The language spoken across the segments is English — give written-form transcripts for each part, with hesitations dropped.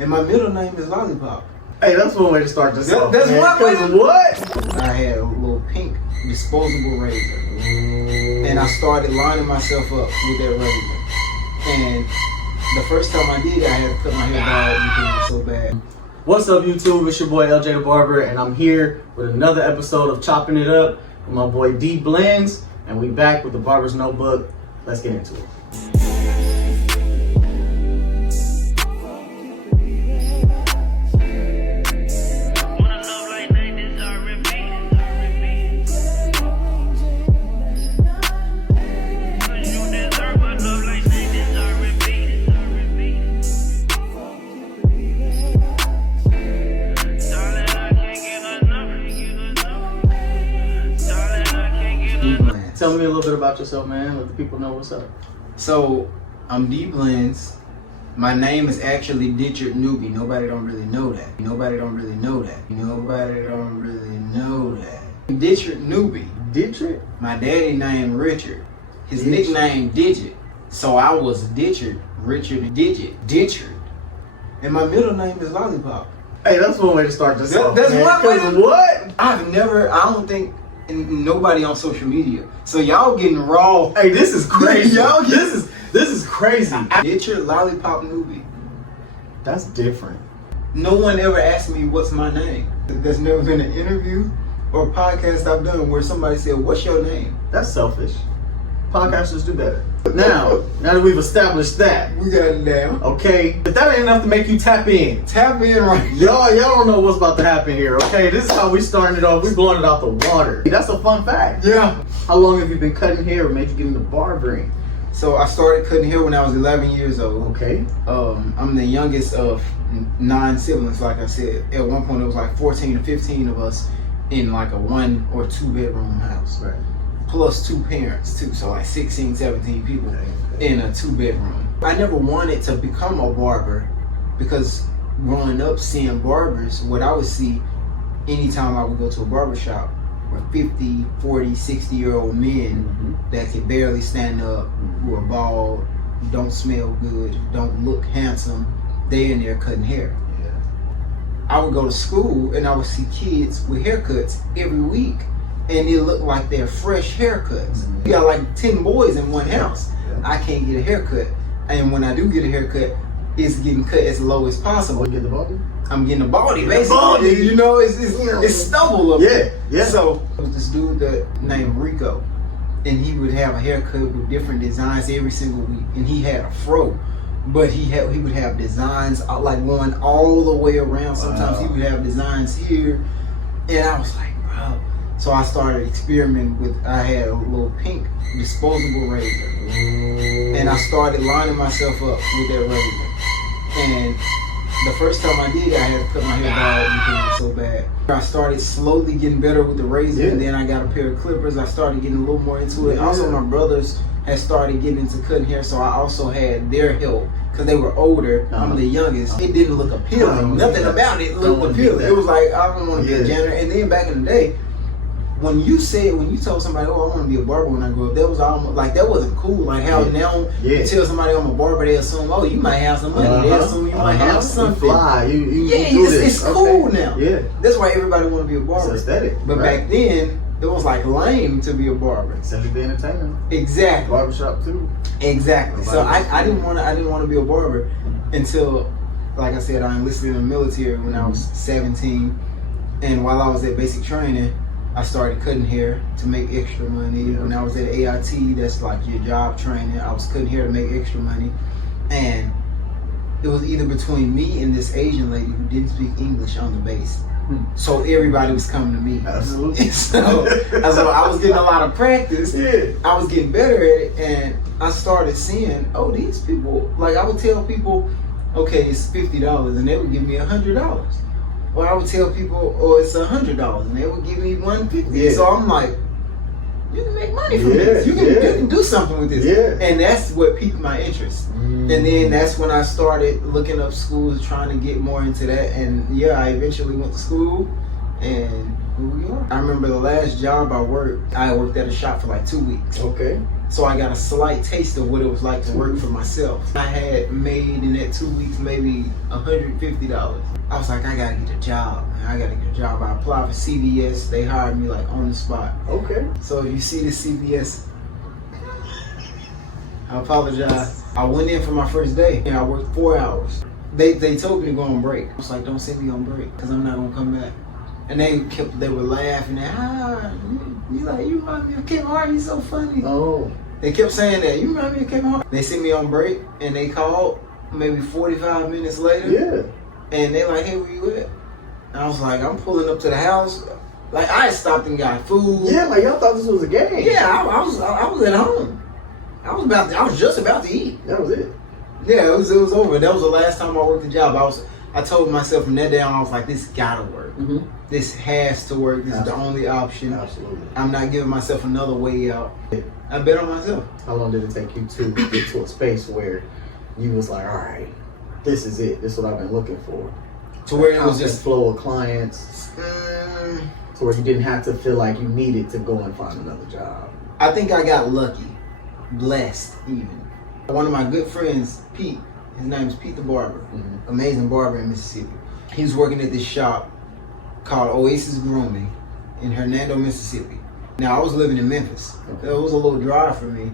And my middle name is Lollipop. Hey, that's one way to start this off. That's man. one way to what? I had a little pink disposable razor. And I started lining myself up with that razor. And the first time I did it, I had to cut my hair bald because it was so bad. What's up, YouTube? It's your boy LJ the Barber, and I'm here with another episode of Choppin It Up with my boy D Blends, and we back with the Barber's Notebook. Let's get into it. Tell me a little bit about yourself, man. Let the people know what's up. So, I'm D Blends. My name is actually Ditchard Newbie. Nobody don't really know that. Nobody don't really know that. Nobody don't really know that. Ditchard Newbie. Ditchard? My daddy named Richard. His nickname Digit. So I was Ditchard, Richard Digit, Ditchard. And my middle name is Lollipop. Hey, that's one way to start this off. That's man. one way to, what? I don't think nobody on social media. So y'all getting raw. Hey, this is crazy. Y'all this is crazy. Ditchard Lollipop Newbie. That's different. No one ever asked me what's my name. There's never been an interview or a podcast I've done where somebody said, "What's your name?" That's selfish. Podcasters do better. Now that we've established that, We got it down. okay, but that ain't enough to make you tap in. Tap in right. Y'all don't know what's about to happen here, okay? This is how we starting it off. We blowing it out the water. That's a fun fact. Yeah. How long have you been cutting hair? What made you get into barbering? So I started cutting hair when I was 11 years old. Okay. I'm the youngest of 9 siblings, like I said. At one point, it was like 14 or 15 of us in like a 1 or 2 bedroom house. Right. Plus 2 parents, too. So like 16, 17 people in a 2 bedroom. I never wanted to become a barber because growing up seeing barbers, what I would see anytime I would go to a barber shop were 50, 40, 60-year-old men that could barely stand up, who are bald, don't smell good, don't look handsome. They in there cutting hair. Yeah. I would go to school and I would see kids with haircuts every week, and it looked like they're fresh haircuts. You got like 10 boys in one house. Yeah. I can't get a haircut, and when I do get a haircut, it's getting cut as low as possible. You get the baldy? I'm getting a baldy, basically. baldy. You know, it's stubble up there. Yeah. So there was this dude named Rico, and he would have a haircut with different designs every single week, and he had a fro, but he would have designs like going all the way around. Sometimes he would have designs here, and I was like, bro. So I started experimenting with. I had a little pink disposable razor, and I started lining myself up with that razor, and the first time I did it, I had to cut my hair bald because it was so bad. I started slowly getting better with the razor, and then I got a pair of clippers. I started getting a little more into it. Also, my brothers had started getting into cutting hair, so I also had their help because they were older. I'm the youngest. It didn't look appealing. Nothing about it looked appealing. It was like, I don't want to be a janitor. And then back in the day, when you told somebody, "Oh, I want to be a barber when I grow up," that was almost like that wasn't cool. Like how now you tell somebody I'm a barber, they assume, "Oh, you might have some money." They assume you might have something. You fly. You it's cool now. Yeah. That's why everybody want to be a barber. It's aesthetic. But back then, it was like lame to be a barber. Except to be entertainer. Exactly. Barbershop too. Exactly. So I didn't want to be a barber until, like I said, I enlisted in the military when I was 17, and while I was at basic training, I started cutting hair to make extra money. When I was at AIT, that's like your job training. I was cutting hair to make extra money. And it was either between me and this Asian lady who didn't speak English on the base. So everybody was coming to me. Absolutely. So I was getting a lot of practice. Yeah. I was getting better at it, and I started seeing, oh, these people, like I would tell people, okay, it's $50, and they would give me $100. Or I would tell people, oh, it's $100, and they would give me $150. Yeah. So I'm like, you can make money from this. You can do something with this. Yeah. And that's what piqued my interest. And then that's when I started looking up schools, trying to get more into that. And I eventually went to school, and here we are. I remember the last job I worked at a shop for like 2 weeks. Okay. So I got a slight taste of what it was like to work for myself. I had made in that 2 weeks maybe $150. I was like, I gotta get a job, man. I gotta get a job. I applied for CVS. They hired me like on the spot. Okay. So if you see the CVS, I apologize. I went in for my first day and I worked 4 hours. They told me to go on break. I was like, don't send me on break because I'm not gonna come back. And they were laughing at, you remind me of Kevin Hart, he's so funny. Oh. They kept saying that, you remind me of Kevin Hart. They sent me on break and they called maybe 45 minutes later. Yeah. And they like, hey, where you at? And I was like, I'm pulling up to the house. Like I had stopped and got food. Yeah, like y'all thought this was a game. Yeah, I was at home. I was just about to eat. That was it. Yeah, it was over. That was the last time I worked a job. I told myself from that day on, I was like, this gotta work. Mm-hmm. This has to work. This is the only option. Absolutely. I'm not giving myself another way out. I bet on myself. How long did it take you to get to a space where you was like, all right, this is it. This is what I've been looking for. To where it was just flow of clients. To where you didn't have to feel like you needed to go and find another job. I think I got lucky. Blessed even. One of my good friends, Pete, his name is Pete the Barber, amazing barber in Mississippi. He was working at this shop called Oasis Grooming in Hernando, Mississippi. Now I was living in Memphis. It was a little drive for me.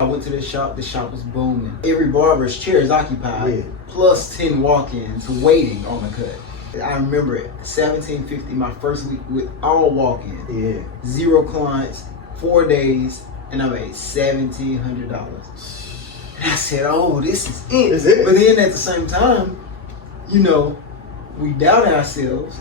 I went to this shop was booming. Every barber's chair is occupied, plus 10 walk-ins waiting on the cut. I remember it, $17.50 my first week with all walk-ins. Yeah. 0 clients, 4 days, and I made $1,700. And I said, oh, this is it. Is it? But then at the same time, we doubt ourselves.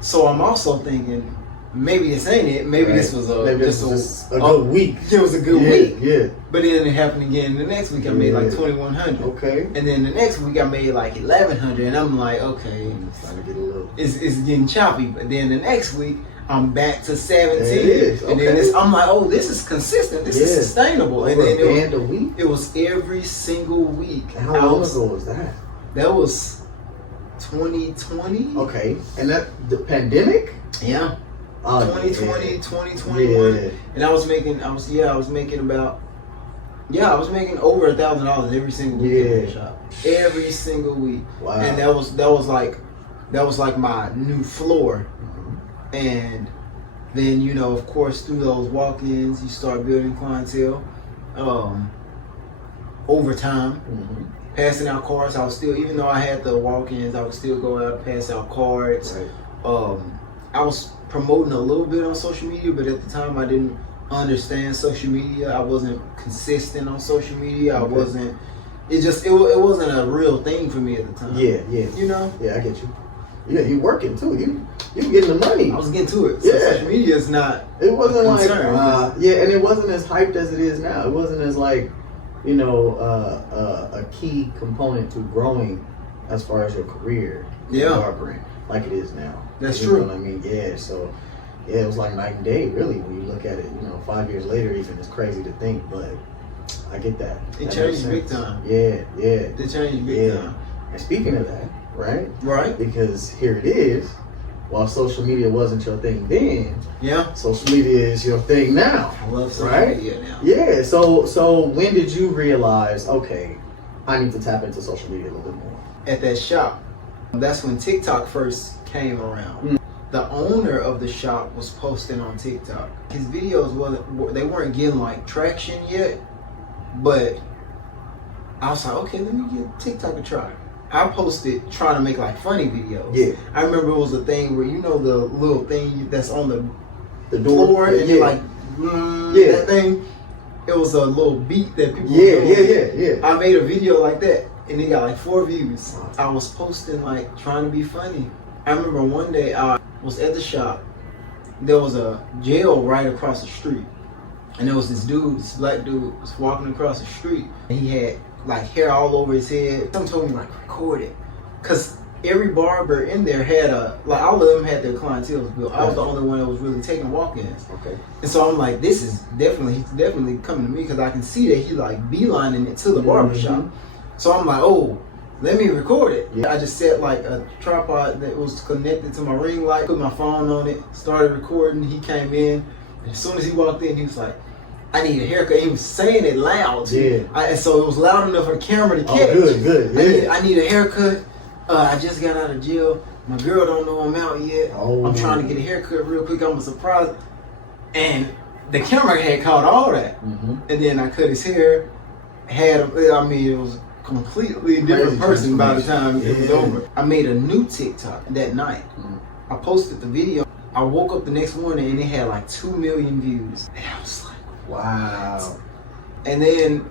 So I'm also thinking, maybe this ain't it. Maybe this was a good week. It was a good week. Yeah. But then it happened again. The next week I made like $2,100. Okay. And then the next week I made like $1,100. And I'm like, okay, it's starting to get a little. It's getting choppy. But then the next week I'm back to 17. It is. Okay. And then I'm like, oh, this is consistent. This is sustainable. And then a week? It was every single week. And how long ago was that? That was 2020. Okay. And the pandemic? Yeah. 2020, 2021. Yeah. And I was making over $1,000 every single week in the shop. Every single week. Wow. And that was like my new floor. And then, of course, through those walk-ins, you start building clientele. Over time, passing out cards. I was still, even though I had the walk-ins, I would still go out and pass out cards. Right. I was promoting a little bit on social media, but at the time I didn't understand social media. I wasn't consistent on social media. It wasn't a real thing for me at the time. Yeah. Yeah, I get you. Yeah, you working too. You getting the money. I was getting to it. So social media is not. It wasn't a concern. and it wasn't as hyped as it is now. It wasn't as like, a key component to growing as far as your career in barbering like it is now. That's you true. Know what I mean? Yeah. So it was like night and day, really, when you look at it. 5 years later, even it's crazy to think, but I get that. It changed big time. Yeah. It changed big time. And speaking of that, right? Because here it is. While social media wasn't your thing then, social media is your thing now. I love social media now. Yeah. So when did you realize, okay, I need to tap into social media a little bit more? At that shop. That's when TikTok first came around. The owner of the shop was posting on TikTok. His videos weren't getting like traction yet, but I was like, okay, let me give TikTok a try. I posted trying to make like funny videos. Yeah. I remember it was a thing where the little thing that's on the door and you're like, that thing. It was a little beat that people Yeah. I made a video like that and it got like 4 views. I was posting like trying to be funny. I remember one day I was at the shop. There was a jail right across the street. And there was this black dude was walking across the street and he had like hair all over his head. Someone told me like record it. Cause every barber in there had all of them had their clientele built. I was the only one that was really taking walk-ins. Okay. And so I'm like, he's definitely coming to me because I can see that he like beelining it to the barbershop. So I'm like, oh, let me record it. Yeah. I just set like a tripod that was connected to my ring light, put my phone on it, started recording. He came in. And as soon as he walked in, he was like, I need a haircut. He was saying it loud too. Yeah. And so it was loud enough for the camera to catch. Oh, good. Yeah. I need a haircut. I just got out of jail. My girl don't know I'm out yet. Oh. I'm trying to get a haircut real quick. I'm a surprise. And the camera had caught all that. Mm-hmm. And then I cut his hair. It was a completely different person by the time it was over. I made a new TikTok that night. I posted the video. I woke up the next morning and it had like 2 million views. And I was like, wow. And then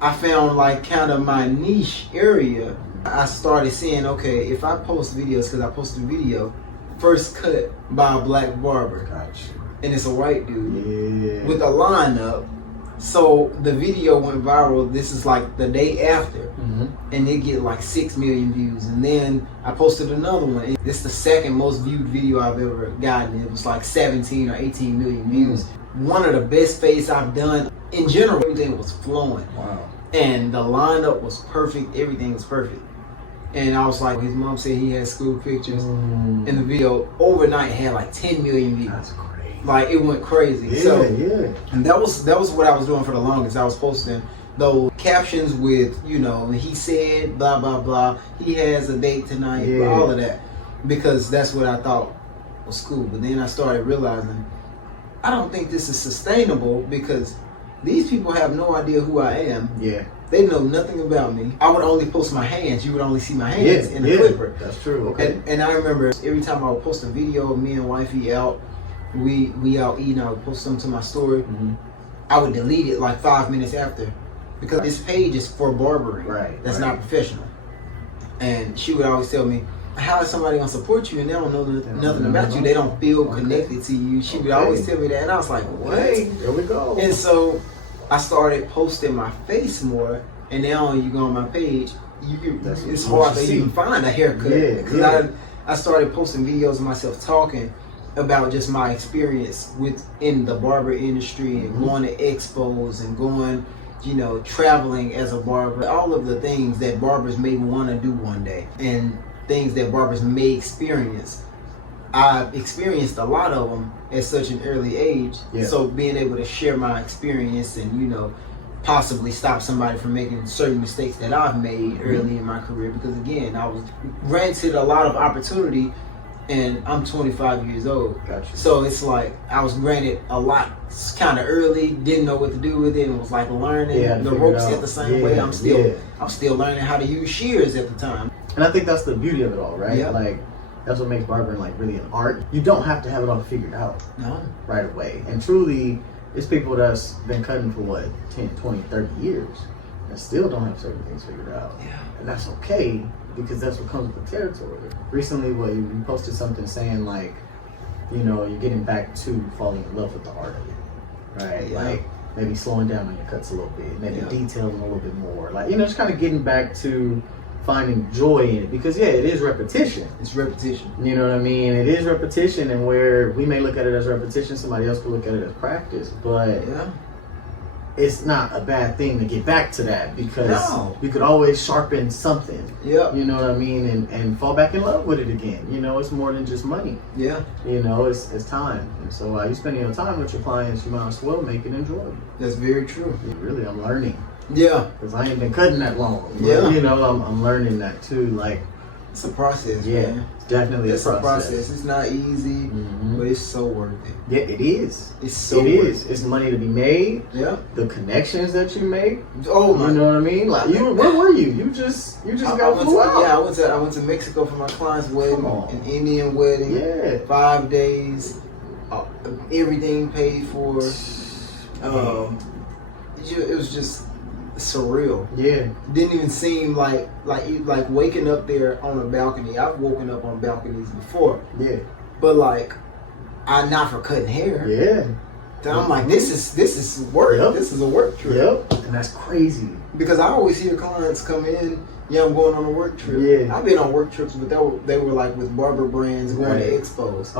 I found like kind of my niche area. I started saying, okay, if I post videos, because I posted a video, first cut by a black barber. Gotcha. And it's a white dude. Yeah. With a lineup. So the video went viral. This is like the day after. And it get like 6 million views. And then I posted another one. It's the second most viewed video I've ever gotten. It was like 17 or 18 million views. One of the best fades I've done. In general, everything was flowing. Wow. And the lineup was perfect. Everything was perfect. And I was like, his mom said he had school pictures. And the video overnight had like 10 million views. That's crazy. Like it went crazy. Yeah. And that was what I was doing for the longest. I was posting those captions with, he said blah blah blah. He has a date tonight. All of that, because that's what I thought was cool. But then I started realizing I don't think this is sustainable because these people have no idea who I am. Yeah. They know nothing about me. I would only post my hands. You would only see my hands in the clipper. That's true. Okay. And I remember every time I would post a video of me and wifey out, we out eating, I would post them to my story. I would delete it like 5 minutes after because this page is for barbering. Right. That's not professional. And she would always tell me, how is somebody gonna support you and they don't know nothing about you? They don't feel connected to you. She would always tell me that, and I was like, what? There we go. And so I started posting my face more, and now you go on my page, it's hard to even find a haircut. Because I started posting videos of myself talking about just my experience within the barber industry and going to expos and going, traveling as a barber, all of the things that barbers may want to do one day and things that barbers may experience. I've experienced a lot of them at such an early age. So being able to share my experience and, possibly stop somebody from making certain mistakes that I've made early in my career, because again, I was granted a lot of opportunity and I'm 25 years old. Gotcha. So it's like I was granted a lot kind of early, didn't know what to do with it, and was like learning the ropes at the same way. I'm still learning how to use shears at the time. And I think that's the beauty of it all, right? Yep. Like that's what makes barbering like really an art. You don't have to have it all figured out right away. And truly, it's people that's been cutting for what, 10, 20, 30 years and still don't have certain things figured out. And that's okay, because that's what comes with the territory. Recently, you posted something saying like, you're getting back to falling in love with the art of it, right? Like maybe slowing down on your cuts a little bit, maybe detailing a little bit more. Like, just kind of getting back to finding joy in it, because it is repetition. It's repetition. You know what I mean? It is repetition, and where we may look at it as repetition, somebody else could look at it as practice, but it's not a bad thing to get back to that, because you could always sharpen something. You know what I mean? And fall back in love with it again. It's more than just money. It's time. And so you spending your time with your clients, you might as well make it enjoyable. That's very true. Really, I'm learning. Because I ain't been cutting that long. But, I'm learning that too. Like, it's a process, man. It's definitely a process. It's not easy, but it's so worth it. Yeah, it is. It's so worth it. It's money to be made. The connections that you make. Oh my! You know what I mean? Like, where were you? You just got flew out. I went to Mexico for my client's wedding, an Indian wedding. 5 days, everything paid for. It was just surreal. Didn't even seem like waking up there on a balcony. I've woken up on balconies before. But not for cutting hair. Then I'm like, this is work. This is a work trip. And that's crazy. Because I always hear clients come in, I'm going on a work trip. I've been on work trips, but they were like with barber brands going to expos.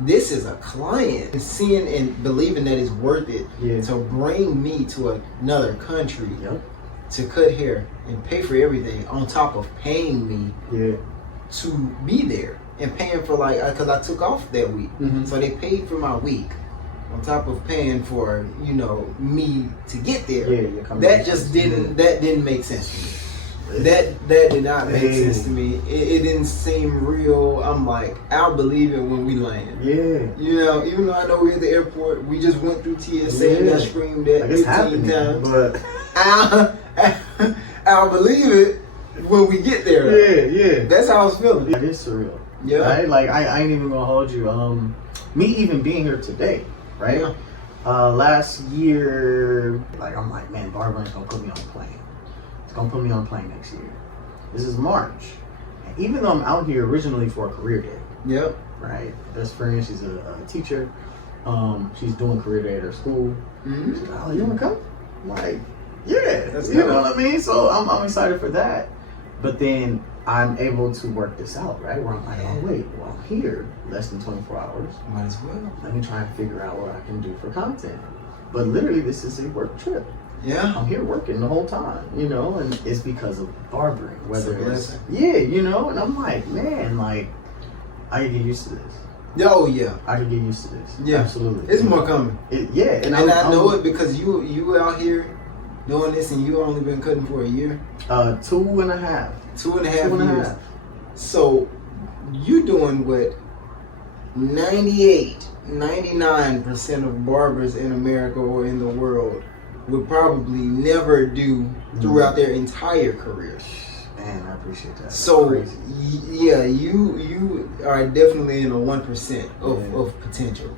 This is a client seeing and believing that it's worth it to bring me to another country to cut hair and pay for everything on top of paying me to be there and paying for because I took off that week. So they paid for my week on top of paying for, you know, me to get there. Yeah, you're coming that just didn't make sense to me. That did not make sense to me. It didn't seem real. I'm like, I'll believe it when we land. Yeah. You know, even though I know we're at the airport, we just went through TSA and got screamed at like 15 times. But I'll believe it when we get there. Though. Yeah. That's how I was feeling. It is surreal. Yeah. Right? Like I ain't even gonna hold you. Me even being here today, right? Yeah. Last year, like I'm like, man, Barber ain't gonna put me on a plane. It's gonna put me on a plane next year. This is March. And even though I'm out here originally for a career day. Yep. Right? Best friend, she's a teacher. She's doing career day at her school. Mm-hmm. She's like, oh, you wanna come? I'm like, yeah. That's you cool. know what I mean? So I'm excited for that. But then I'm able to work this out, right? Where I'm like, oh wait, well I'm here less than 24 hours. Might as well. Let me try and figure out what I can do for content. But literally, this is a work trip. Yeah. I'm here working the whole time, you know, and it's because of barbering. Whether it's yeah, you know, and I'm like, man, like I can get used to this. Oh yeah. I can get used to this. Yeah. Absolutely. It's more coming. Yeah, and I know it because you out here doing this and you only been cutting for a year. 2.5. 2.5 years. So you doing what 99% of barbers in America or in the world would probably never do throughout their entire career. Man, I appreciate that. That's so crazy. Yeah, you are definitely in the 1% of potential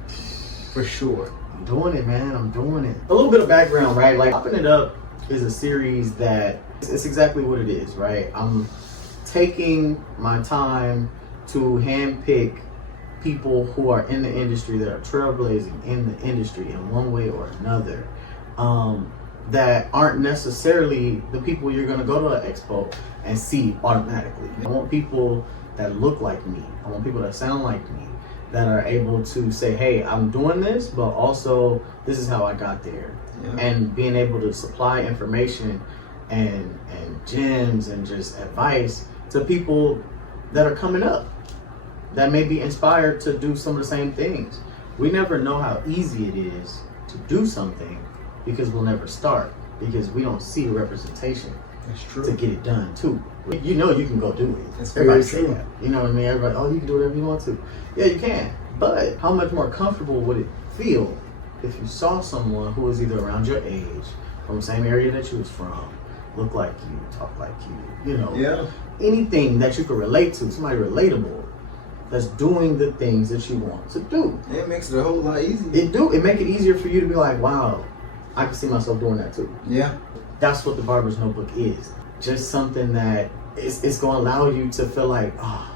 for sure. I'm doing it, man. I'm doing it. A little bit of background, right? Like Choppin It Up is a series that it's exactly what it is, right? I'm taking my time to handpick people who are in the industry, that are trailblazing in the industry in one way or another, that aren't necessarily the people you're going to go to an expo and see automatically. I want people that look like me. I want people that sound like me, that are able to say, hey, I'm doing this, but also this is how I got there. Yeah. And being able to supply information and gems and just advice to people that are coming up, that may be inspired to do some of the same things. We never know how easy it is to do something because we'll never start, because we don't see the representation. That's true. To get it done too. You know you can go do it. That's Everybody very true. That. You know what I mean? Everybody, oh, you can do whatever you want to. Yeah, you can. But how much more comfortable would it feel if you saw someone who was either around your age, from the same area that you was from, look like you, talk like you, know, anything that you could relate to, somebody relatable, that's doing the things that you want to do. It makes it a whole lot easier. It make it easier for you to be like, wow, I can see myself doing that too. Yeah. That's what the Barber's Notebook is. Just something that it's going to allow you to feel like, oh,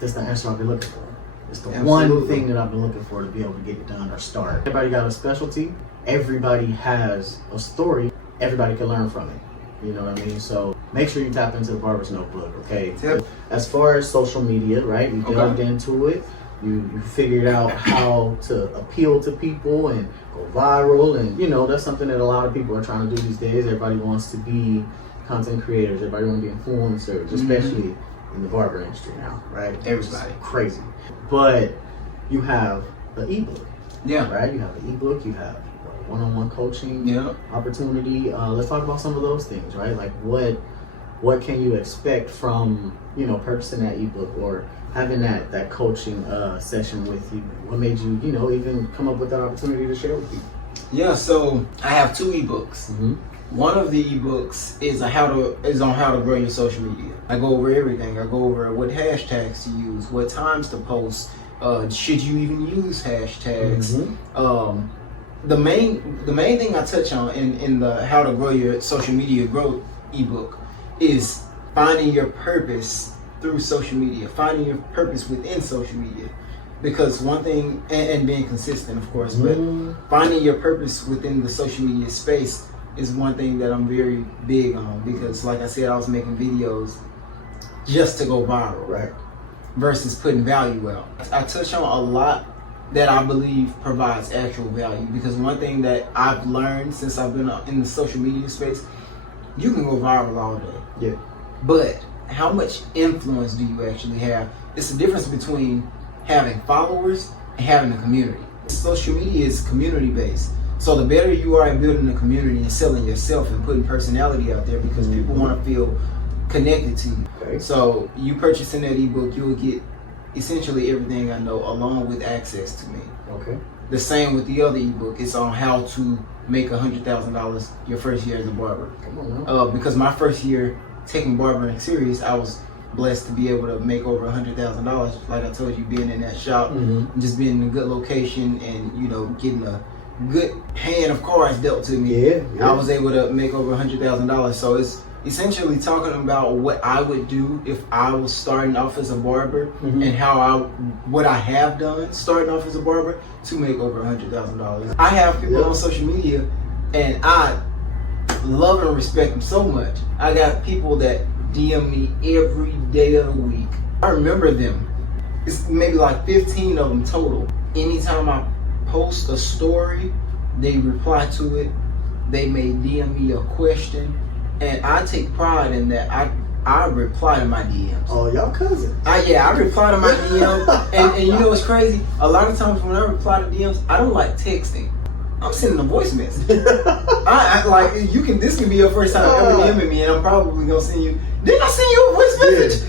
that's the answer I've been looking for. It's the one thing that I've been looking for to be able to get it done or start. Everybody got a specialty. Everybody has a story. Everybody can learn from it. You know what I mean? So make sure you tap into the Barber's Notebook, okay? Yep. As far as social media, right? You delved into it. You figured out how to appeal to people and go viral, and you know that's something that a lot of people are trying to do these days. Everybody wants to be content creators. Everybody wants to be influencers, especially in the barber industry now, right? Everybody. It's crazy. But you have the ebook. Yeah. Right? You have the ebook, you have one-on-one coaching opportunity. Let's talk about some of those things, right? Like what can you expect from, purchasing that ebook or having that coaching session with you? What made you, even come up with that opportunity to share with people? Yeah, so I have 2 ebooks. One of the ebooks is on how to grow your social media. I go over everything. I go over what hashtags to use, what times to post, should you even use hashtags. The main thing I touch on in the How to Grow Your Social Media Growth ebook is finding your purpose through social media, finding your purpose within social media. Because one thing, and being consistent, of course, but finding your purpose within the social media space is one thing that I'm very big on. Because, like I said, I was making videos just to go viral, right? Versus putting value out. I touch on a lot that I believe provides actual value. Because one thing that I've learned since I've been in the social media space, you can go viral all day. Yeah. But how much influence do you actually have? It's the difference between having followers and having a community. Social media is community based. So the better you are at building a community and selling yourself and putting personality out there, because people want to feel connected to you. Okay. So you purchasing that ebook, you will get essentially everything I know along with access to me. Okay. The same with the other ebook. It's on how to make $100,000 your first year as a barber. Come on now. Because my first year taking barbering serious, I was blessed to be able to make over $100,000. Like I told you, being in that shop, and just being in a good location, and you know, getting a good hand of cards dealt to me. Yeah. I was able to make over $100,000. So it's essentially talking about what I would do if I was starting off as a barber, and what I have done starting off as a barber to make over $100,000. I have people on social media, and I love and respect them so much. I got people that DM me every day of the week. I remember them. It's maybe like 15 of them total. Anytime I post a story, they reply to it. They may DM me a question, and I take pride in that. I reply to my DMs. Oh, y'all cousins. I reply to my DMs, and you know what's crazy? A lot of times when I reply to DMs, I don't like texting. I'm sending a voice message. I like this can be your first time ever DMing me, and I'm probably gonna send you. Didn't I send you a voice message?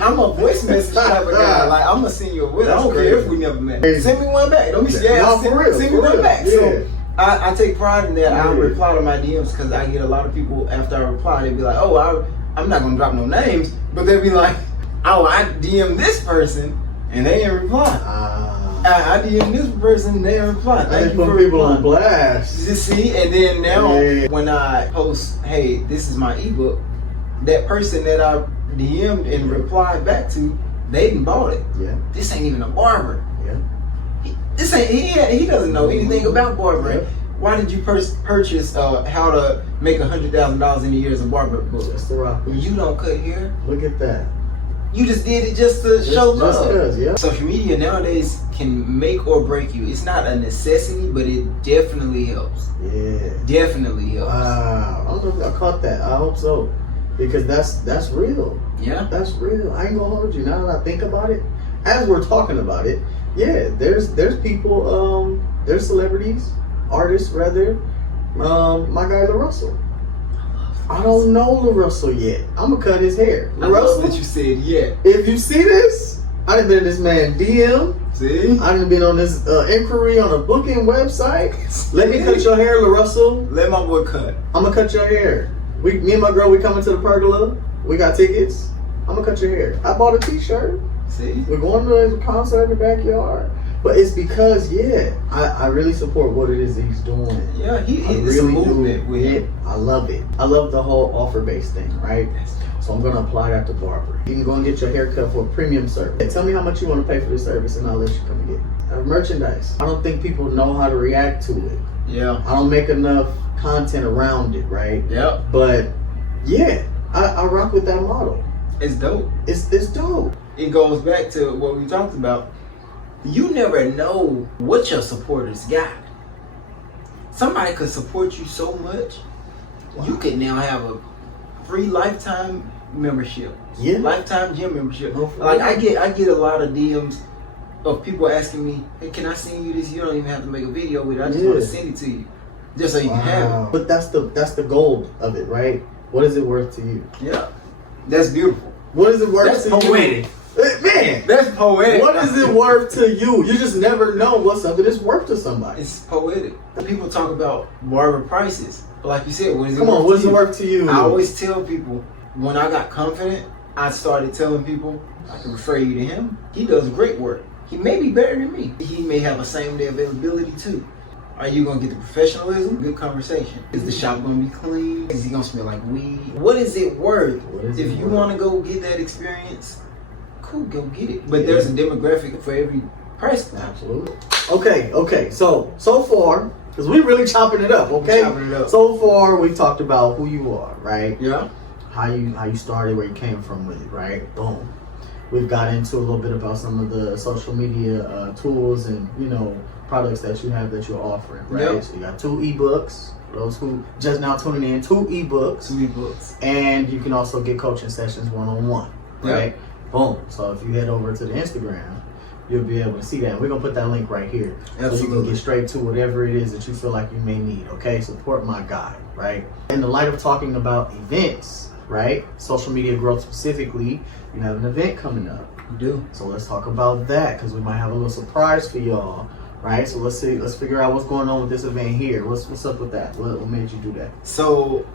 I'm a voice message type of guy. Like, I'm gonna send you a voice. I don't care if we never met. Send me one back. Don't be scared. Send me one back. So I take pride in that. I reply to my DMs because I get a lot of people after I reply. They be like, "Oh, I'm not gonna drop no names," but they be like, "Oh, I DM this person and they didn't reply." I DM this person, they didn't reply. Thank you for people on blast. You see, and then now when I post, "Hey, this is my ebook," that person that I DM'd and replied back to, they didn't bought it. Yeah. This ain't even a barber. Yeah. He doesn't know anything about barbering. Why did you purchase how to make $100,000 in a year as a barber book? Just the rock. You don't cut hair. Look at that. You just did it just to show love. Just because, yeah. Social media nowadays can make or break you. It's not a necessity, but it definitely helps. Yeah. Definitely helps. Wow. I don't know if I caught that. I hope so. Because that's real. Yeah. That's real. I ain't gonna hold you. Now that I think about it, as we're talking about it, yeah, there's people, there's celebrities, artists rather. My guy LaRussell. I don't know LaRussell yet. I'm gonna cut his hair. I love that you said yet. If you see this, I done been in this man DM. See? I done been on this inquiry on a booking website. Let me cut your hair, LaRussell. Let my boy cut. I'm gonna cut your hair. Me and my girl, we coming to the pergola. We got tickets. I'm gonna cut your hair. I bought a t-shirt. See? We're going to a concert in the backyard. But it's because, I really support what it is that he's doing. Yeah, I it's really a movement with it. I love it. I love the whole offer-based thing, right? So I'm going to apply that to Barber. You can go and get your hair cut for a premium service. Hey, tell me how much you want to pay for this service, and I'll let you come and get it. Merchandise. I don't think people know how to react to it. Yeah. I don't make enough content around it, right? Yep. But, I rock with that model. It's dope. It's dope. It goes back to what we talked about. You never know what your supporters got. Somebody could support you so much, you could now have a free lifetime membership. Yeah. Lifetime gym membership. Oh, Like I get a lot of DMs of people asking me, "Hey, can I send you this? You don't even have to make a video with it. I just want to send it to you, just so you can have it." But that's the gold of it, right? What is it worth to you? Yeah, that's beautiful. What is it worth That's to poetic. you? Man, That's poetic. what is it worth to you? You just never know what something is worth to somebody. It's poetic. People talk about barber prices, but like you said, what is it Come worth on, to what is you? it worth to you? I always tell people, when I got confident, I started telling people, I can refer you to him. He does great work. He may be better than me. He may have a same day availability too. Are you gonna get the professionalism? Good conversation. Is the shop gonna be clean? Is he gonna smell like weed? What is it worth? If you wanna go get that experience, cool, go get it. But there's a demographic for every price point. Absolutely. Okay. So far, because we really chopping it up, okay? Chopping it up. So far, we've talked about who you are, right? Yeah. How you started, where you came from with it, right? Boom. We've got into a little bit about some of the social media tools and products that you have that you're offering, right? Yep. So you got 2 ebooks. For those who just now tuning in, 2 ebooks. 2 ebooks. And you can also get coaching sessions one-on-one, right? Boom. So if you head over to the Instagram, you'll be able to see that. And we're gonna put that link right here. Absolutely. So you can get straight to whatever it is that you feel like you may need, okay? Support my guy, right? In the light of talking about events, right? Social media growth specifically, you have an event coming up. You do. So let's talk about that, because we might have a little surprise for y'all, right? So let's figure out what's going on with this event here. What's up with that? What made you do that? So,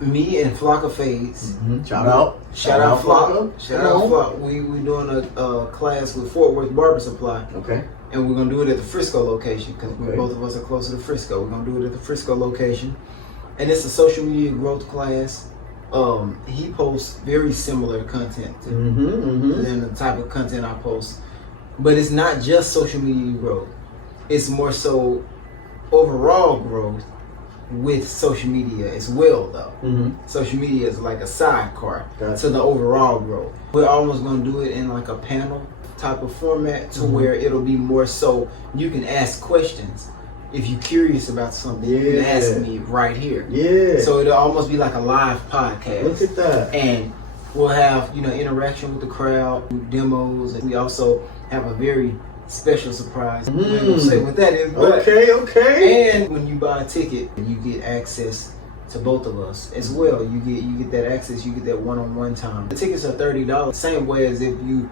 me and Flocka Fades. Shout out Flocka. Flocka. Shout out Flocka. We doing a class with Fort Worth Barber Supply. Okay. And we're gonna do it at the Frisco location because Okay. both of us are close to the Frisco. We're gonna do it at the Frisco location, and it's a social media growth class. He posts very similar content than the type of content I post, but it's not just social media growth. It's more so overall growth with social media as well, though. Social media is like a sidecar to the overall growth. We're almost going to do it in like a panel type of format to where it'll be more so you can ask questions. If you're curious about something, you can ask me right here. So it'll almost be like a live podcast. Look at that. And we'll have, interaction with the crowd, demos, and we also have a very special surprise. We ain't gonna say what that is, but okay. and when you buy a ticket, you get access to both of us as well. You get that access, you get that one-on-one time. The tickets are $30. Same way as if you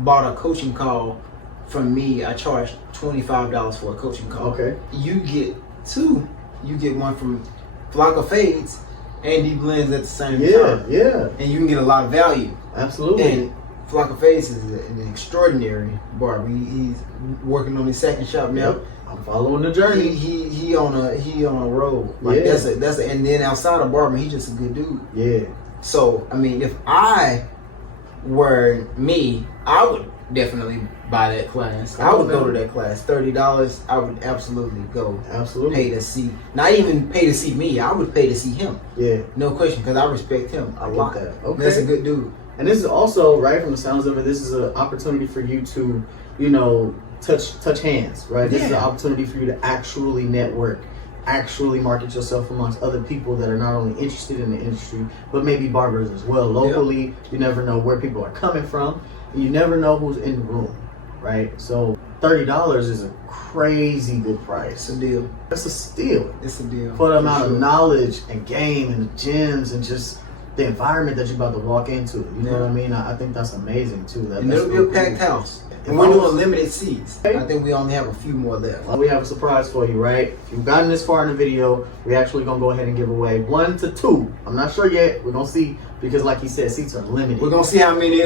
bought a coaching call from me, I charge $25 for a coaching call. Okay. You get two. You get one from Flocka Fades and he blends at the same time. Yeah. And you can get a lot of value. Absolutely. And Flocka Fades is an extraordinary barber. He's working on his second shop now. Yep. I'm following the journey. He on a road. Like that's a and then outside of barber, he's just a good dude. Yeah. So I mean, if I were me, I would definitely buy that class. I would go to that class. $30. I would absolutely go. Absolutely. Pay to see. Not even pay to see me. I would pay to see him. Yeah. No question, because I respect him a lot. Okay. That's a good dude. And this is also, right, from the sounds of it, this is an opportunity for you to, touch hands, right? This is an opportunity for you to actually network, actually market yourself amongst other people that are not only interested in the industry, but maybe barbers as well. Locally, you never know where people are coming from. And you never know who's in the room, right? So $30 is a crazy good price. It's a deal. That's a steal. It's a deal. For the amount of knowledge and game and the gyms and just the environment that you're about to walk into. You know what I mean? I think that's amazing too. And it'll be a packed house. And we're doing limited seats. I think we only have a few more left. We have a surprise for you, right? If you've gotten this far in the video, we're actually going to go ahead and give away 1 to 2. I'm not sure yet. We're going to see, because like he said, seats are limited. We're going to see how many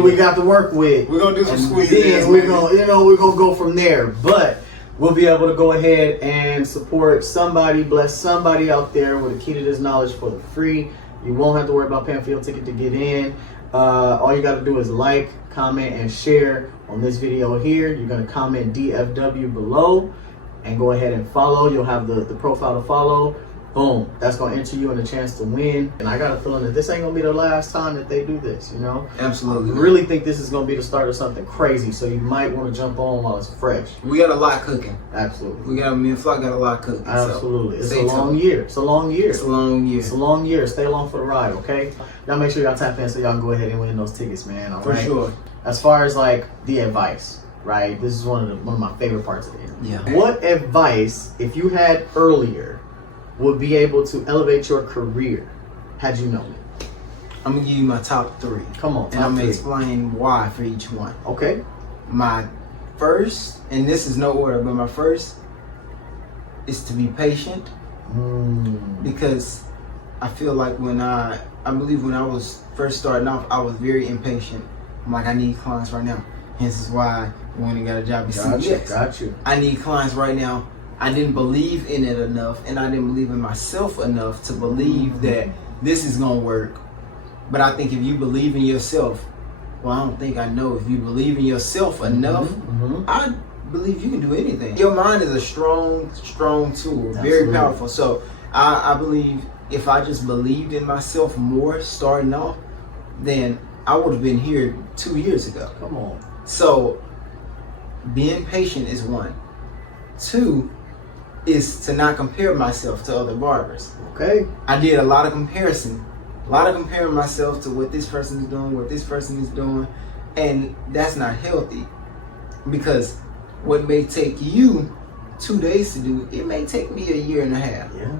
we got to work with. We're going to do some squeezing. Then we're going to go from there. But we'll be able to go ahead and support somebody, bless somebody out there with a key to this knowledge for the free. You won't have to worry about paying for your ticket to get in. All you got to do is like, comment, and share on this video here. You're going to comment DFW below and go ahead and follow. You'll have the profile to follow. Boom. That's going to enter you in a chance to win. And I got a feeling that this ain't going to be the last time that they do this, Absolutely. I really think this is going to be the start of something crazy. So you might want to jump on while it's fresh. We got a lot cooking. Absolutely. Me and Flock got a lot cooking. Absolutely. So it's a long year. It's a long year. It's a long year. It's a long year. Stay along for the ride, okay? Y'all make sure y'all tap in so y'all can go ahead and win those tickets, man. All for right? sure. As far as like the advice, right? This is one of my favorite parts of the interview. Yeah. What advice, if you had earlier, would be able to elevate your career had you known it? I'm gonna give you my top 3. Come on, and I'm gonna explain why for each one. Okay. My first, and this is no order, but my first is to be patient, because I feel like when I believe when I was first starting off, I was very impatient. I'm like, I need clients right now. Hence is why I went and got a job at CBS. Got you. I need clients right now. I didn't believe in it enough, and I didn't believe in myself enough to believe that this is gonna work. But I think if you believe in yourself, well, I don't think I know. If you believe in yourself enough, I believe you can do anything. Your mind is a strong tool, very powerful. So I believe if I just believed in myself more starting off, then I would have been here 2 years ago. Come on. So being patient is 1. 2 is to not compare myself to other barbers. Okay. I did a lot of comparing myself to what this person is doing, what this person is doing, And that's not healthy, because what may take you 2 days to do, it may take me a year and a half. Yeah.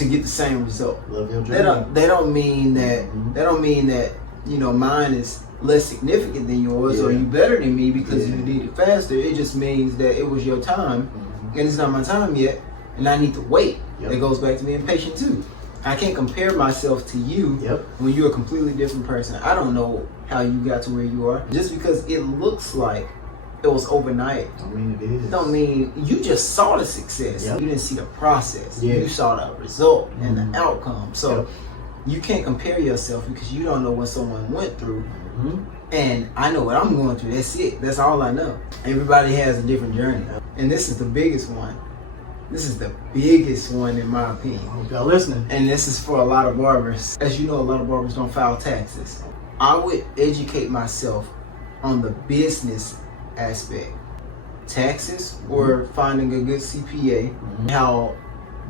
To get the same result. Love your journey. They don't mean that. They don't mean that mine is less significant than yours, or you better than me because you did it faster. It just means that it was your time, and it's not my time yet, and I need to wait. It goes back to being patient too. I can't compare myself to you when you're a completely different person. I don't know how you got to where you are. Just because it looks like it was overnight, don't mean it is. Don't mean you just saw the success. You didn't see the process. You saw the result and the outcome. So you can't compare yourself because you don't know what someone went through. And I know what I'm going through. That's it. That's all I know. Everybody has a different journey. And this is the biggest one. This is the biggest one in my opinion. I hope y'all listening. And this is for a lot of barbers. As you know, a lot of barbers don't file taxes. I would educate myself on the business aspect. Taxes, or finding a good CPA, how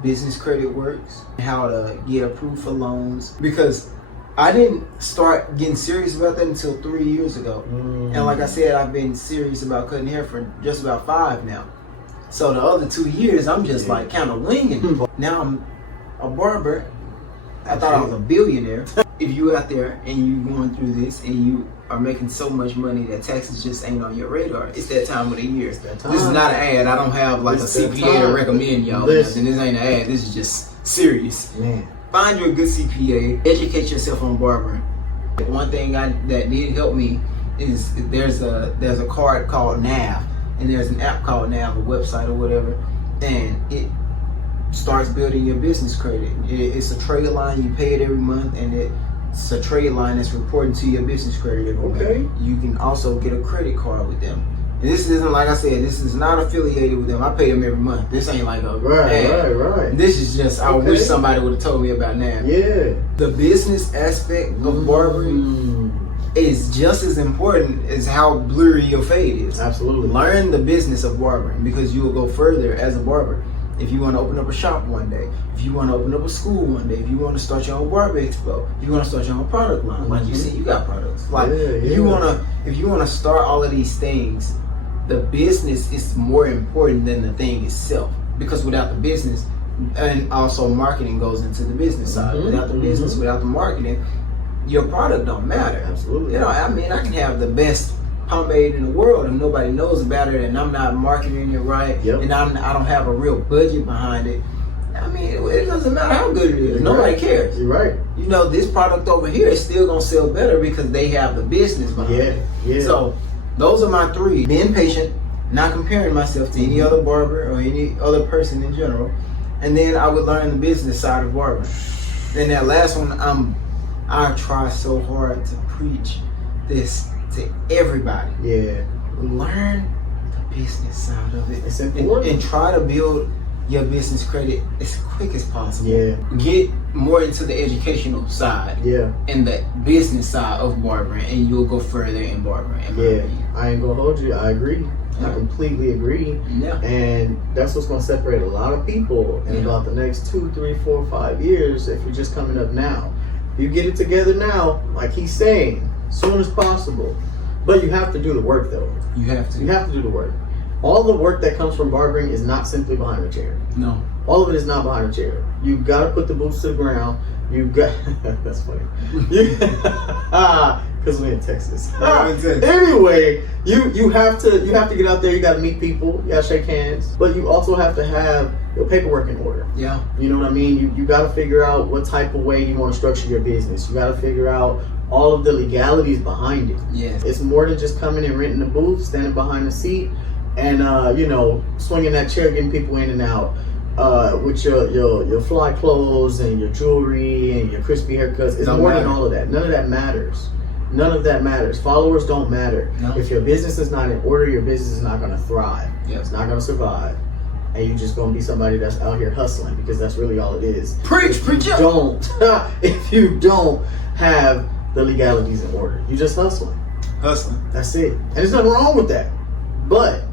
business credit works, how to get approved for loans. Because I didn't start getting serious about that until 3 years ago. And like I said, I've been serious about cutting hair for just about 5 now. So the other 2 years, I'm just like kind of winging. Now I'm a barber. I thought I was a billionaire. If you out there and you going through this and you are making so much money that taxes just ain't on your radar, it's that time of the year. This is not an ad. I don't have like a CPA to recommend y'all. Listen, this ain't an ad. This is just serious. Man. Find you a good CPA. Educate yourself on barbering. One thing that did help me is there's a card called NAV. And there's an app called NAV, a website or whatever, and it starts building your business credit. It's a trade line, you pay it every month, and it's a trade line that's reporting to your business credit every month. You can also get a credit card with them. And this isn't, like I said, this is not affiliated with them. I pay them every month. This ain't like a right. This is just, I wish somebody would have told me about NAV. The business aspect of barbering is just as important as how blurry your fade is. Absolutely. Learn the business of barbering, because you will go further as a barber. If you want to open up a shop one day, if you want to open up a school one day, if you want to start your own barber expo, if you want to start your own product line, like you see, you got products. Like if you want to start all of these things, the business is more important than the thing itself. Because without the business, and also marketing goes into the business side. Without the business, without the marketing, your product don't matter. Absolutely. I mean, I can have the best pomade in the world if nobody knows about it and I'm not marketing it right, and I don't have a real budget behind it. I mean, it doesn't matter how good it is. Nobody cares. You're right. This product over here is still gonna sell better because they have the business behind it. So those are my 3: being patient, not comparing myself to any other barber or any other person in general, and then I would learn the business side of barbering. And that last one, I try so hard to preach this to everybody. Learn the business side of it. It's important. And try to build your business credit as quick as possible. Get more into the educational side and the business side of barbering, and you'll go further in barbering. I ain't gonna hold you. I agree. I completely agree. And that's what's gonna separate a lot of people in about the next 2, 3, 4, 5 years if you're just coming up now. You get it together now, like he's saying, as soon as possible. But you have to do the work, though. You have to do the work. All the work that comes from barbering is not simply behind a chair. No. All of it is not behind a chair. You've got to put the boots to the ground. You've got... That's funny. Because we're in Texas. Anyway, you have to get out there. You got to meet people. You got to shake hands. But you also have to have your paperwork in order. You know what I mean? You got to figure out what type of way you want to structure your business. You got to figure out all of the legalities behind it. It's more than just coming and renting the booth, standing behind the seat, and swinging that chair, getting people in and out with your fly clothes and your jewelry and your crispy haircuts. It's more than all of that. None of that matters. None of that matters. Followers don't matter. If your business is not in order, your business is not going to thrive. It's not going to survive. And you're just going to be somebody that's out here hustling, because that's really all it is. Preach. If you don't have the legalities in order, you just hustling. That's it. And there's nothing wrong with that. But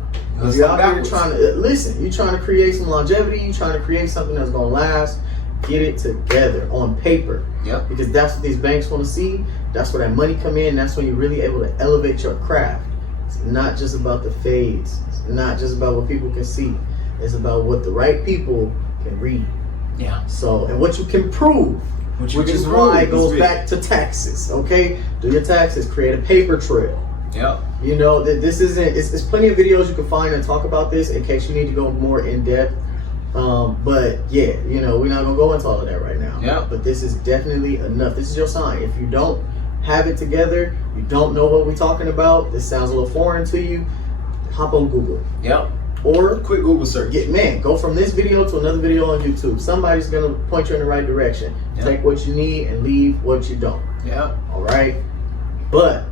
if you're out here trying to you're trying to create some longevity, you're trying to create something that's going to last, Get it together on paper. Yep. Because that's what these banks want to see. That's where that money come in. That's when you're really able to elevate your craft. It's not just about the fades. It's not just about what people can see. It's about what the right people can read. Yeah. So, and what you can prove. Which is why it goes back to taxes. Okay? Do your taxes. Create a paper trail. Yep. You know, this isn't, it's plenty of videos you can find and talk about this in case you need to go more in depth. But yeah, you know, we're not gonna go into all of that right now. Yeah. But this is definitely enough. This is your sign. If you don't have it together, you don't know what we're talking about, this sounds a little foreign to you, hop on Google. Yep. Or quick Google search. Go from this video to another video on YouTube. Somebody's gonna point you in the right direction. Yep. Take what you need and leave what you don't. Yeah. All right. But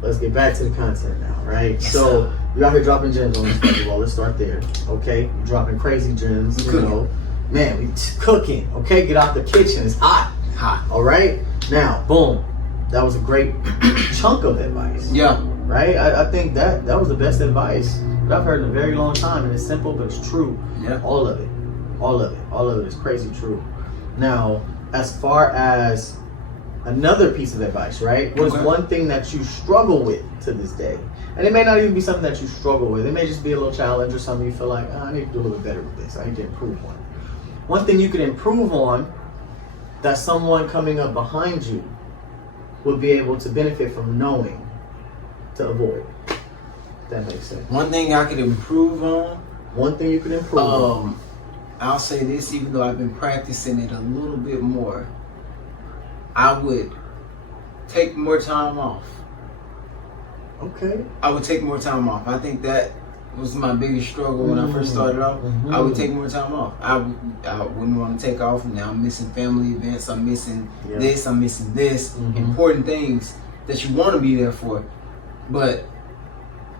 let's get back to the content now, right? Yes, so you're out here dropping gems on this first of all. Let's start there. Okay, you're dropping crazy gems. You know, man, we cooking. Okay, get out the kitchen. It's hot. Hot. All right. Now, boom. That was a great chunk of advice. Yeah. Right. I think that was the best advice that I've heard in a very long time, and it's simple, but it's true. Yeah. All of it. All of it. All of it is crazy true. Now, as far as another piece of advice, right? What is one thing that you struggle with to this day? And it may not even be something that you struggle with. It may just be a little challenge or something you feel like, I need to do a little bit better with this. I need to improve on. One thing you could improve on that someone coming up behind you would be able to benefit from knowing to avoid. If that makes sense. One thing I could improve on. One thing you could improve on. I'll say this, even though I've been practicing it a little bit more, I would take more time off. Okay. I would take more time off. I think that was my biggest struggle when I first started off. I would take more time off. I wouldn't want to take off. Now I'm missing family events. I'm missing this. I'm missing this. Important things that you want to be there for. But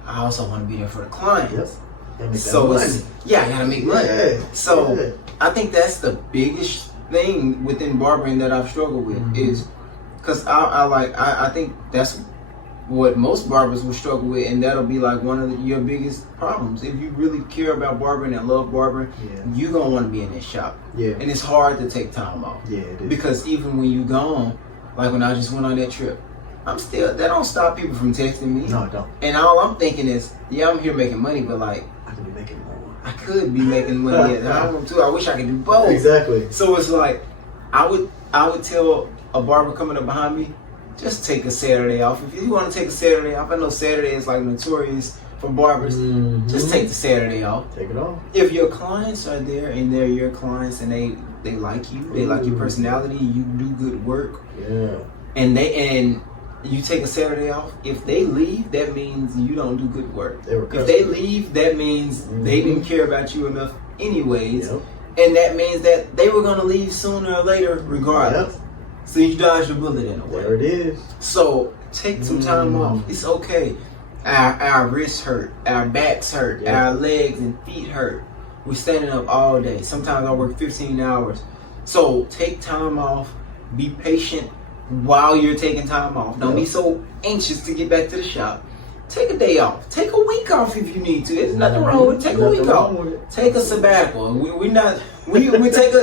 I also want to be there for the clients. So I gotta make money. So I think that's the biggest thing within barbering that I've struggled with is because I think that's what most barbers will struggle with, and that'll be like one of your biggest problems. If you really care about barbering and love barbering, you're gonna want to be in this shop. And it's hard to take time off. It is. Because even when you gone, like when I just went on that trip, that don't stop people from texting me. No, it don't. And all I'm thinking is, I'm here making money, but like I could be making more. I could be making money. I want to. I wish I could do both. Exactly. So it's like I would tell a barber coming up behind me, just take a Saturday off. If you want to take a Saturday off, I know Saturday is like notorious for barbers. Just take the Saturday off. Take it off. If your clients are there and they're your clients and they like you, they like your personality, you do good work. And you take a Saturday off. If they leave, that means you don't do good work. If they leave, that means they didn't care about you enough anyways. And that means that they were going to leave sooner or later regardless. So you dodged a bullet in a way. There it is. So take some time off. It's okay. Our wrists hurt. Our backs hurt. Our legs and feet hurt. We're standing up all day. Sometimes I work 15 hours. So take time off. Be patient while you're taking time off. Don't be so anxious to get back to the shop. Take a day off. Take a week off if you need to. There's nothing wrong with it. Take a week off. Take a sabbatical. We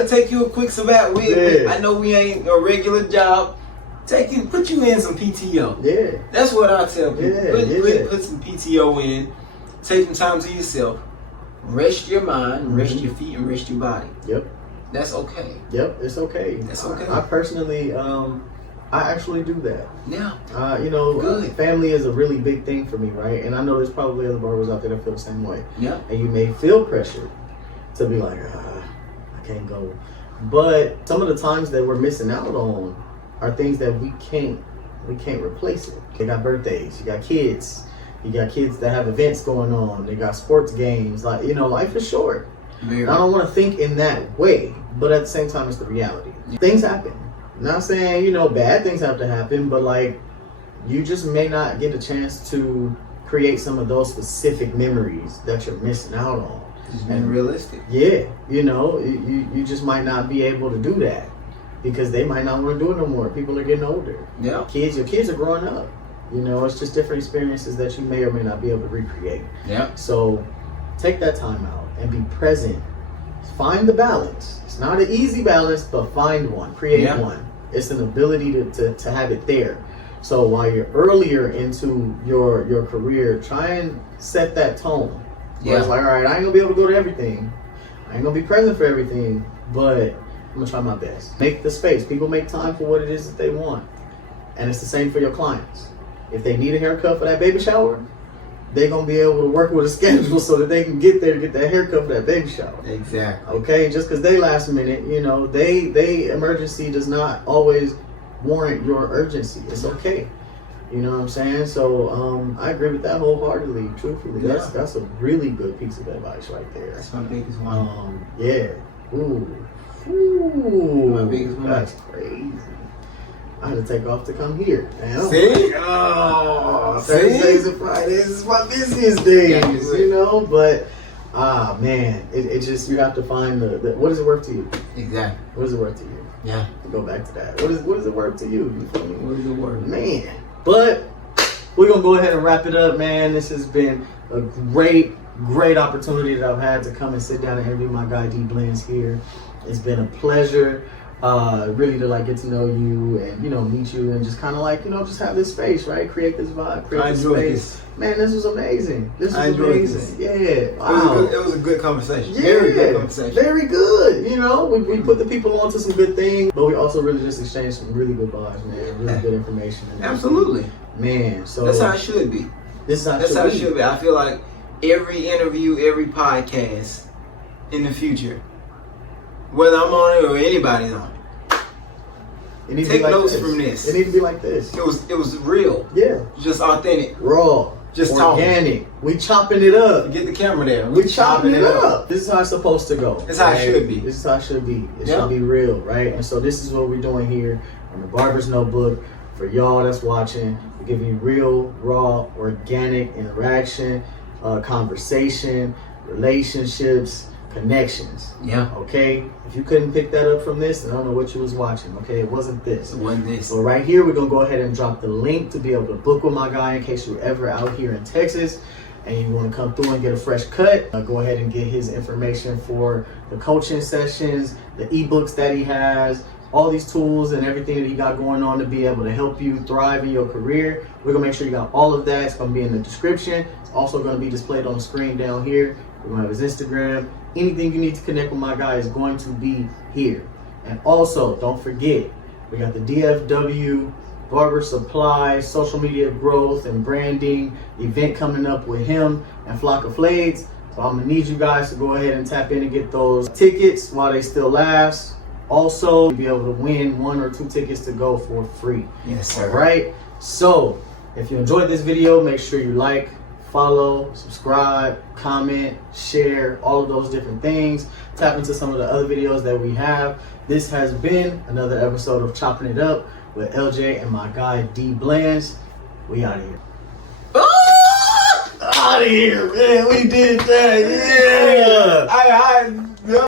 take you a quick sabbatical. I know we ain't a regular job. Put you in some PTO. That's what I tell people. Put some PTO in. Take some time to yourself. Rest your mind, rest your feet, and rest your body. That's okay. It's okay. That's okay. I personally, I actually do that. Good. Family is a really big thing for me, right? And I know there's probably other barbers out there that feel the same way. And you may feel pressured to be like, I can't go. But some of the times that we're missing out on are things that we can't replace it. You got birthdays, you got kids that have events going on, they got sports games. Like, life is short. I don't want to think in that way, but at the same time, it's the reality. Things happen. Not saying, bad things have to happen, but like, you just may not get a chance to create some of those specific memories that you're missing out on. Just being realistic. You just might not be able to do that because they might not want to do it no more. People are getting older. Your kids are growing up. It's just different experiences that you may or may not be able to recreate. So take that time out and be present find the balance. It's not an easy balance, but find one, create one. It's an ability to have it there. So while you're earlier into your career, try and set that tone. Where it's like, all right, I ain't gonna be able to go to everything. I ain't gonna be present for everything, but I'm gonna try my best. Make the space. People make time for what it is that they want. And it's the same for your clients. If they need a haircut for that baby shower, they're gonna be able to work with a schedule so that they can get there to get that haircut for that baby shower. Exactly. Okay, just because they last minute, you know, they emergency does not always warrant your urgency. It's okay. You know what I'm saying? So I agree with that wholeheartedly, truthfully. That's a really good piece of advice right there. That's my biggest one. Yeah. Ooh. My biggest one. That's crazy. I had to take off to come here. Man. See? Thursdays and Fridays is my busiest days, you know? But, man, it just, you have to find the what is it worth to you? Exactly. What is it worth to you? Yeah. To go back to that. What is it worth to you? You feel me? What is it worth? Man. But we're going to go ahead and wrap it up, man. This has been a great opportunity that I've had to come and sit down and interview my guy D Blends here. It's been a pleasure. Really to like get to know you and, you know, meet you and just kind of like, you know, just have this space, right? Create this vibe, create this space. Man, this was amazing. This was amazing. Yeah. Wow. It was a good conversation. Yeah. Very good conversation. Very good. You know, we put the people onto some good things, but we also really just exchanged some really good vibes, man. Really good information. Absolutely. Man, so that's how it should be. That's how it should be. I feel like every interview, every podcast in the future, whether I'm on it or anybody's on it, take notes from this. It needs to be like this. It was real. Yeah. Just authentic. Raw. Just organic. Talking. We chopping it up. Get the camera there. We chopping it up. This is how it's supposed to go. This is how it should be. This is how it should be. It should be real, right? And so this is what we're doing here on the Barber's Notebook. For y'all that's watching, we're giving you real, raw, organic interaction, conversation, relationships, connections. Yeah. Okay? If you couldn't pick that up from this, then I don't know what you was watching. Okay? It wasn't this. It wasn't this. So right here, we're going to go ahead and drop the link to be able to book with my guy in case you're ever out here in Texas and you want to come through and get a fresh cut. Go ahead and get his information for the coaching sessions, the ebooks that he has, all these tools and everything that he got going on to be able to help you thrive in your career. We're going to make sure you got all of that. It's going to be in the description. It's also going to be displayed on the screen down here. We're going to have his Instagram. Anything you need to connect with my guy is going to be here. And also, don't forget, we got the DFW Barber Supply social media growth and branding event coming up with him and Flock of Flades. So I'm going to need you guys to go ahead and tap in and get those tickets while they still last. Also, you'll be able to win 1 or 2 tickets to go for free. Yes, sir. All right. So, if you enjoyed this video, make sure you like, follow, subscribe, comment, share, all of those different things. Tap into some of the other videos that we have. This has been another episode of Chopping It Up with LJ and my guy D Blends. We out of here. Out of here, man. We did that. Yeah.